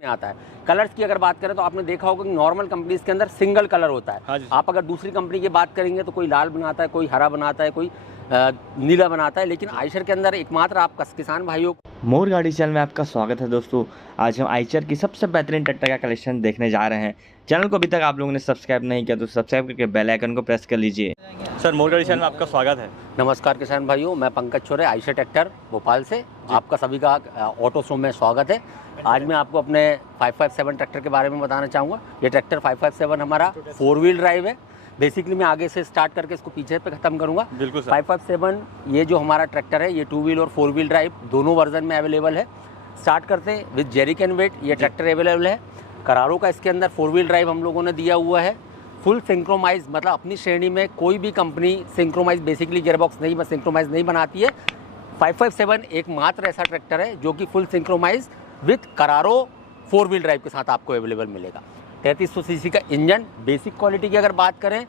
में आता है। कलर्स की अगर बात करें तो आपने देखा होगा कि नॉर्मल कंपनीज के अंदर सिंगल कलर होता है। हाँ आप अगर दूसरी कंपनी की बात करेंगे तो कोई लाल बनाता है, कोई हरा बनाता है, कोई नीला बनाता है, लेकिन आयशर के अंदर एकमात्र आप किसान भाइयों मोर गाड़ी चैनल में आपका स्वागत है दोस्तों। आज हम आयशर की सबसे बेहतरीन ट्रैक्टर का कलेक्शन देखने जा रहे हैं। चैनल को अभी तक आप लोगों ने सब्सक्राइब नहीं किया तो सब्सक्राइब करके बेल आइकन को प्रेस कर लीजिए। सर, मोर गाड़ी चैनल में आपका स्वागत है। नमस्कार किसान भाइयों, मैं पंकज छोरे आयशर ट्रैक्टर भोपाल से आपका सभी का ऑटो शो में स्वागत है। आज मैं आपको अपने 557 ट्रैक्टर के बारे में बताना चाहूँगा। ये ट्रैक्टर 557 हमारा 4 व्हील ड्राइव है। बेसिकली मैं आगे से स्टार्ट करके इसको पीछे पे ख़त्म करूँगा। बिल्कुल सर। 557 ये जो हमारा ट्रैक्टर है ये 2 व्हील और 4 व्हील ड्राइव दोनों वर्जन में अवेलेबल है। स्टार्ट करते हैं विद जेरिक एंड वेट। ये ट्रैक्टर अवेलेबल है। करारो का इसके अंदर 4 व्हील ड्राइव हम लोगों ने दिया हुआ है। फुल सिंक्रोमाइज, मतलब अपनी श्रेणी में कोई भी कंपनी सिंक्रोमाइज बेसिकली गियरबॉक्स नहीं सिंक्रोमाइज नहीं बनाती है। 557 एकमात्र ऐसा ट्रैक्टर है जो कि full synchromesh with Carraro 4 wheel drive के साथ आपको अवेलेबल मिलेगा। 3300 सीसी का इंजन। बेसिक क्वालिटी की अगर बात करें,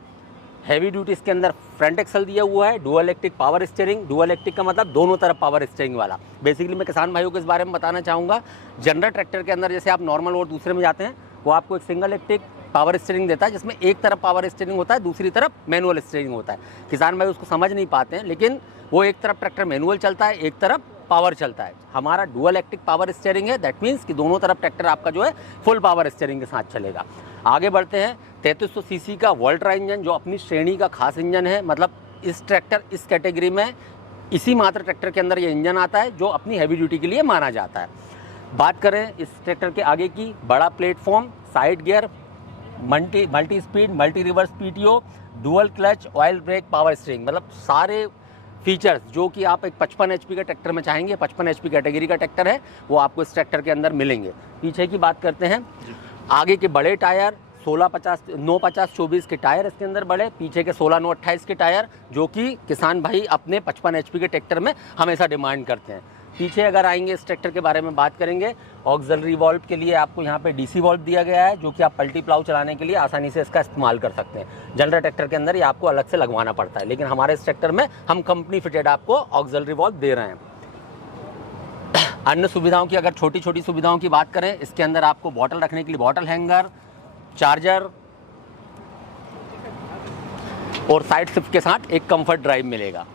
हैवी ड्यूटी इसके अंदर फ्रंट एक्सल दिया हुआ है। Dual electric power steering. Dual electric का मतलब दोनों तरफ पावर स्टीयरिंग वाला। बेसिकली मैं किसान भाइयों को इस बारे में बताना चाहूँगा। जनरल ट्रैक्टर के अंदर जैसे आप नॉर्मल और दूसरे में जाते हैं वो आपको एक सिंगल इलेक्ट्रिक पावर स्टीयरिंग देता है, जिसमें एक तरफ पावर स्टीयरिंग होता है, दूसरी तरफ मैनुअल स्टीयरिंग होता है। किसान भाई उसको समझ नहीं पाते हैं, लेकिन वो एक तरफ ट्रैक्टर मैनुअल चलता है, एक तरफ पावर चलता है। हमारा डुअल इलेक्ट्रिक पावर स्टीयरिंग है। दैट मीन्स कि दोनों तरफ ट्रैक्टर आपका जो है फुल पावर स्टीयरिंग के साथ चलेगा। आगे बढ़ते हैं। 3300 सीसी का वोल्ट्रा इंजन जो अपनी श्रेणी का खास इंजन है। मतलब इस ट्रैक्टर इस कैटेगरी में इसी मात्र ट्रैक्टर के अंदर ये इंजन आता है जो अपनी हैवी ड्यूटी के लिए माना जाता है। बात करें इस ट्रैक्टर के आगे की, बड़ा platform, side gear, multi speed, multi reverse PTO, dual clutch, oil break, power steering, मतलब सारे फीचर्स जो कि आप एक 55 एचपी के ट्रैक्टर में चाहेंगे। 55 एचपी कैटेगरी का ट्रैक्टर है, वो आपको इस ट्रैक्टर के अंदर मिलेंगे। पीछे की बात करते हैं, आगे के बड़े टायर 950/24 के टायर इसके अंदर बड़े, पीछे के 16/28 के टायर जो कि किसान भाई अपने 55 एचपी के ट्रैक्टर में हमेशा डिमांड करते हैं। पीछे अगर आएंगे इस ट्रैक्टर के बारे में बात करेंगे, ऑक्सिलरी वॉल्व के लिए आपको यहाँ पे डीसी वॉल्व दिया गया है जो कि आप पल्टी प्लाउ चलाने के लिए आसानी से इसका इस्तेमाल कर सकते हैं। जनरल ट्रैक्टर के अंदर ये आपको अलग से लगवाना पड़ता है, लेकिन हमारे इस ट्रैक्टर में हम कंपनी फिटेड आपको ऑक्सिलरी वॉल्व दे रहे हैं। अन्य सुविधाओं की अगर छोटी छोटी सुविधाओं की बात करें, इसके अंदर आपको बॉटल रखने के लिए बॉटल हैंगर, चार्जर और साइड शिफ्ट के साथ एक कंफर्ट ड्राइव मिलेगा।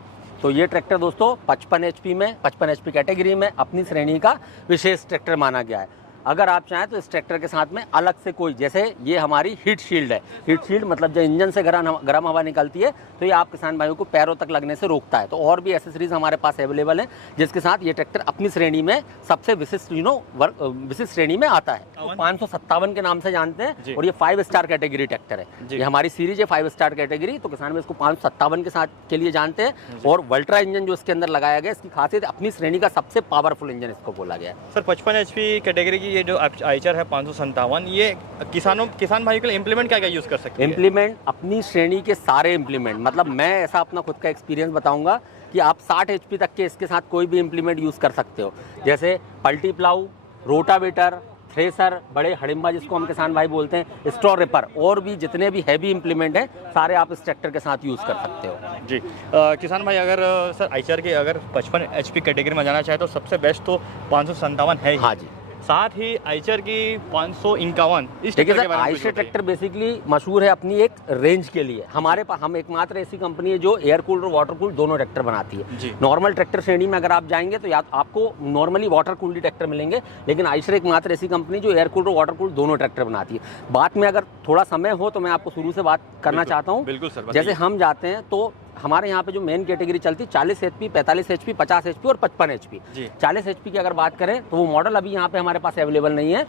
तो ये ट्रैक्टर दोस्तों 55 एचपी कैटेगरी में अपनी श्रेणी का विशेष ट्रैक्टर माना गया है। अगर आप चाहें तो इस ट्रैक्टर के साथ में अलग से कोई, जैसे ये हमारी हीट शील्ड है। हीट शील्ड मतलब जब इंजन से गर्म हवा निकलती है तो ये आप किसान भाइयों को पैरों तक लगने से रोकता है। तो और भी एसेसरीज हमारे पास अवेलेबल हैं जिसके साथ ये ट्रैक्टर अपनी श्रेणी में सबसे विशिष्ट विशिष्ट श्रेणी में आता है। तो 557 के नाम से जानते हैं और ये 5 स्टार कैटेगरी ट्रैक्टर है। ये हमारी सीरीज है 5 स्टार कैटेगरी, तो किसान भाई इसको 557 के साथ के लिए जानते हैं। और वोल्ट्रा इंजन जो इसके अंदर लगाया गया, इसकी खासियत अपनी श्रेणी का सबसे पावरफुल इंजन इसको बोला गया है। सर, 55 एचपी कैटेगरी की ये जो आयशर है 557, ये किसान भाई के लिए इम्प्लीमेंट क्या क्या यूज़ कर सकते हैं? इम्प्लीमेंट अपनी श्रेणी के सारे इम्प्लीमेंट, मतलब मैं ऐसा अपना खुद का एक्सपीरियंस बताऊंगा कि आप 60 एचपी तक के इसके साथ कोई भी इम्प्लीमेंट यूज़ कर सकते हो, जैसे पल्टी प्लाऊ, रोटावेटर, थ्रेसर, बड़े हड़िम्बा जिसको हम किसान भाई बोलते हैं, स्ट्रॉ रिपर, और भी जितने भी हैवी इम्प्लीमेंट हैं सारे आप इस ट्रैक्टर के साथ यूज़ कर सकते हो। जी किसान भाई, अगर सर आयशर के अगर 55 एचपी कैटेगरी में जाना चाहे तो सबसे बेस्ट तो 557 है। हाँ जी। साथ ही आयशर की 551 इस देखिए सर, आयशर ट्रैक्टर बेसिकली मशहूर है अपनी एक रेंज के लिए। हमारे पास हम एकमात्र ऐसी कंपनी है जो एयर कूल्ड और वाटर कूल्ड दोनों ट्रैक्टर बनाती है। नॉर्मल ट्रैक्टर श्रेणी में अगर आप जाएंगे तो या आपको नॉर्मली वाटर कूल्ड ट्रैक्टर मिलेंगे, लेकिन आयशर एकमात्र ऐसी कंपनी जो एयर कूल्ड और वाटर कूल्ड दोनों ट्रैक्टर बनाती है। बात में अगर थोड़ा समय हो तो मैं आपको शुरू से बात करना चाहता हूँ। बिल्कुल सर। जैसे हम जाते हैं तो हमारे यहाँ पे जो मेन कैटेगरी चलती है 40 एचपी, 45 एचपी, 50 एचपी और 55 एचपी। 40 एचपी की अगर बात करें तो वो मॉडल अभी यहाँ पे हमारे पास अवेलेबल नहीं है।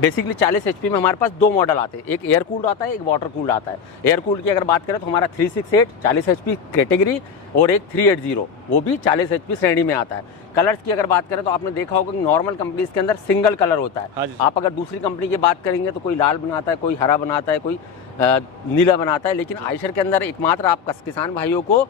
बेसिकली 40 एचपी में हमारे पास 2 मॉडल आते हैं, एक एयर कूल्ड आता है, एक वाटर कूल्ड आता है। एयर कूल्ड की अगर बात करें तो हमारा 368 40 एचपी कैटेगरी और एक 380 वो भी 40 एचपी श्रेणी में आता है। कलर्स की अगर बात करें तो आपने देखा होगा कि नॉर्मल कंपनीज के अंदर सिंगल कलर होता है। आप अगर दूसरी कंपनी की बात करेंगे तो कोई लाल बनाता है, कोई हरा बनाता है, कोई नीला बनाता है, लेकिन आयशर के अंदर एकमात्र आप किसान भाइयों को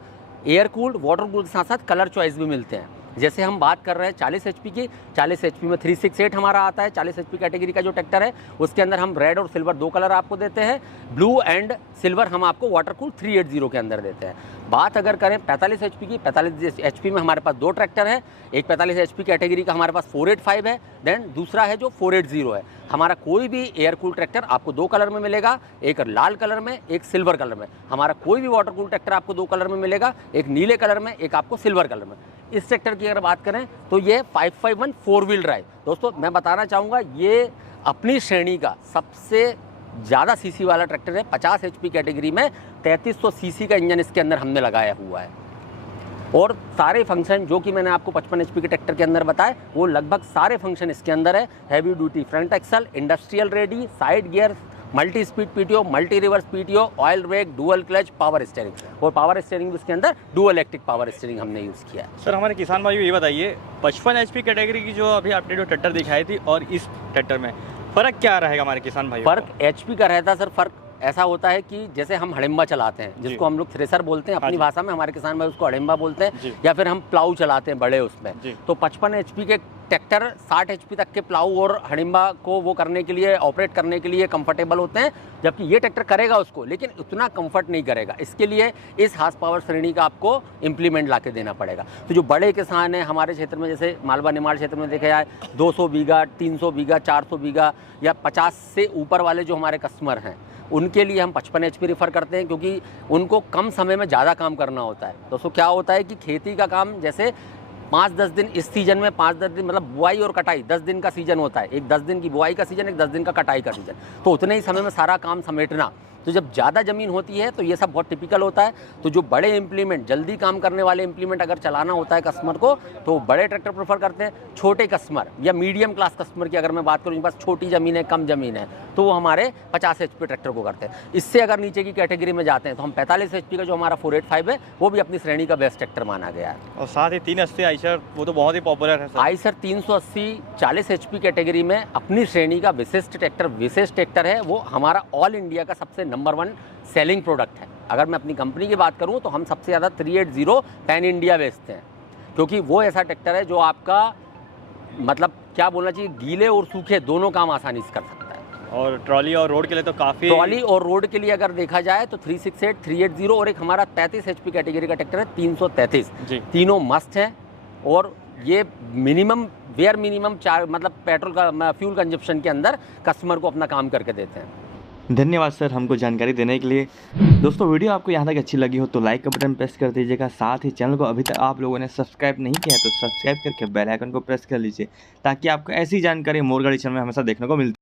एयर कूल्ड, वाटर कूल्ड के साथ साथ कलर चॉइस भी मिलते हैं। जैसे हम बात कर रहे हैं 40 एचपी की, 40 एचपी में 368 हमारा आता है। 40 एचपी कैटेगरी का जो ट्रैक्टर है उसके अंदर हम रेड और सिल्वर 2 कलर आपको देते हैं। ब्लू एंड सिल्वर हम आपको वाटर कूल 380 के अंदर देते हैं। बात अगर करें 45 HP की, 45 HP में हमारे पास 2 ट्रैक्टर है। एक 45 HP कैटेगरी का हमारे पास 485 है, देन दूसरा है जो 480 है। हमारा कोई भी एयर कूल ट्रैक्टर आपको 2 कलर में मिलेगा, एक लाल कलर में, एक सिल्वर कलर में। हमारा कोई भी वाटर कूल ट्रैक्टर आपको 2 कलर में मिलेगा, एक नीले कलर में, एक आपको सिल्वर कलर में। इस ट्रैक्टर की अगर बात करें तो ये 551 4 व्हील ड्राइव, दोस्तों मैं बताना चाहूँगा ये अपनी श्रेणी का सबसे ज़्यादा सीसी वाला ट्रैक्टर है। 50 HP कैटेगरी में 3300 सीसी का इंजन इसके अंदर हमने लगाया हुआ है और सारे फंक्शन जो कि मैंने आपको 55 HP के ट्रैक्टर के अंदर बताए वो लगभग सारे फंक्शन इसके अंदर है। Heavy duty front axle, industrial ready, side gear, multi speed PTO, multi reverse PTO, oil brake, dual clutch, power steering और पावर स्टीयरिंग भी इसके अंदर डुअल इलेक्ट्रिक पावर स्टीयरिंग हमने यूज़ किया है। सर हमारे किसान भाई ये बताइए 55 HP कैटेगरी की जो अभी आपने जो ट्रैक्टर दिखाई थी और इस ट्रैक्टर में फ़र्क क्या रहेगा हमारे किसान भाई? फ़र्क HP का रहता है सर। फ़र्क ऐसा होता है कि जैसे हम हड़िम्बा चलाते हैं जिसको हम लोग थ्रेसर बोलते हैं अपनी भाषा में, हमारे किसान भाई उसको हड़िम्बा बोलते हैं, या फिर हम प्लाऊ चलाते हैं बड़े उसमें। तो 55 HP के ट्रैक्टर 60 HP तक के प्लाऊ और हड़िम्बा को वो करने के लिए, ऑपरेट करने के लिए कंफर्टेबल होते हैं, जबकि ये ट्रैक्टर करेगा उसको लेकिन उतना कंफर्ट नहीं करेगा। इसके लिए इस हार्स पावर श्रेणी का आपको इम्प्लीमेंट ला के देना पड़ेगा। तो जो बड़े किसान हैं हमारे क्षेत्र में, जैसे मालवा निमाड़ क्षेत्र में देखा जाए 200 बीघा, 300 बीघा, 400 बीघा या 50 से ऊपर वाले जो हमारे कस्टमर हैं उनके लिए हम 55 HP रेफ़र करते हैं, क्योंकि उनको कम समय में ज़्यादा काम करना होता है। दोस्तों क्या होता है कि खेती का काम जैसे 5-10 दिन इस सीजन में, 5-10 दिन मतलब बुआई और कटाई 10 दिन का सीजन होता है, एक 10 दिन की बुआई का सीजन, एक 10 दिन का कटाई का सीजन, तो उतने ही समय में सारा काम समेटना। तो जब ज़्यादा ज़मीन होती है तो ये सब बहुत टिपिकल होता है। तो जो बड़े इम्प्लीमेंट, जल्दी काम करने वाले इम्प्लीमेंट अगर चलाना होता है कस्टमर को तो बड़े ट्रैक्टर प्रेफर करते हैं। छोटे कस्टमर या मीडियम क्लास कस्टमर की अगर मैं बात करूँ, बस छोटी ज़मीन है, कम ज़मीन है, तो वो हमारे 50 HP ट्रैक्टर को करते हैं। इससे अगर नीचे की कैटेगरी में जाते हैं तो हम 45 HP का जो हमारा 485 है वो भी अपनी श्रेणी का बेस्ट ट्रैक्टर माना गया है। और साथ ही 380 आइशर वो तो बहुत ही पॉपुलर है सर। आइशर 380 40 HP कैटेगरी में अपनी श्रेणी का विशिष्ट ट्रैक्टर है। वो हमारा ऑल इंडिया का सबसे नंबर 1 सेलिंग प्रोडक्ट है। अगर मैं अपनी कंपनी की बात करूं तो हम सबसे ज़्यादा 380 पैन इंडिया बेचते हैं, क्योंकि वो ऐसा ट्रैक्टर है जो आपका मतलब क्या बोलना चाहिए, गीले और सूखे दोनों काम आसानी से कर सकता है। और ट्रॉली और रोड के लिए तो काफ़ी, ट्रॉली और रोड के लिए अगर देखा जाए तो 368, 380 और एक हमारा 33 HP कैटेगरी का ट्रैक्टर है 333 जी। तीनों मस्त हैं और ये मिनिमम मतलब पेट्रोल का फ्यूल कंजप्शन के अंदर कस्टमर को अपना काम करके देते हैं। धन्यवाद सर हमको जानकारी देने के लिए। दोस्तों वीडियो आपको यहाँ तक अच्छी लगी हो तो लाइक का बटन प्रेस कर दीजिएगा। साथ ही चैनल को अभी तक आप लोगों ने सब्सक्राइब नहीं किया है तो सब्सक्राइब करके बेल आइकन को प्रेस कर लीजिए, ताकि आपको ऐसी जानकारी मोरगाड़ी चैनल में हमेशा देखने को मिलती है।